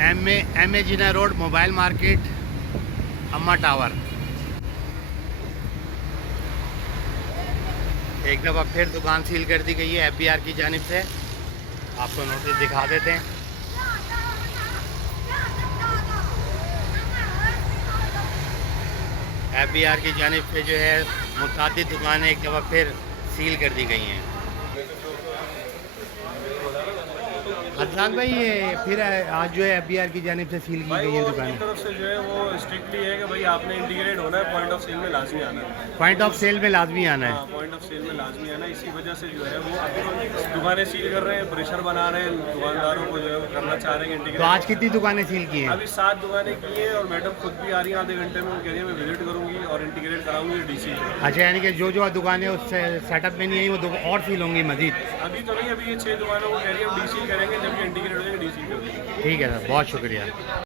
M A Jinnah road, mobile market, Amma tower. एक दफ़ा फिर दुकान सील कर दी गई है FBR की जानिब से। आपको नोटिस दिखा देते हैं। FBR की जानिब से जो है मुतादिद दुकानें एक दफ़ा फिर सील कर दी गई हैं। अदनान भाई, ये फिर आज जो है FBR की जानिब से सील की गई है दुकानें। तरफ से जो है वो स्ट्रिक्टली है कि भाई आपने इंटीग्रेट होना है, पॉइंट ऑफ सेल में लाजमी आना है। पॉइंट ऑफ सेल में लाजमी आना है। हाँ, पॉइंट ऑफ सेल में लाजमी आना है। इसी वजह से जो है वो दुकानें सील कर रहे हैं, प्रेशर बना रहे हैं दुकानदारों को, जो है वो करना चाह रहे हैं तो इंटीग्रेट। आज कितनी दुकानें सील की हैं? अभी 7 दुकानें की हैं और मैडम खुद भी आ रही हैं आधे घंटे में। वो कह रही है मैं विजिट करूँगी और इंटीग्रेट कराऊंगी DC। अच्छा, यानी कि जो जो दुकानें उस सेटअप में नहीं आई वो और सील होंगी मजीद? अभी तो नहीं, अभी ये 6 दुकानों को कह रही है हम DC करेंगे, जब ये इंटीग्रेट हो जाएंगे DC करेंगे। ठीक है सर, बहुत शुक्रिया।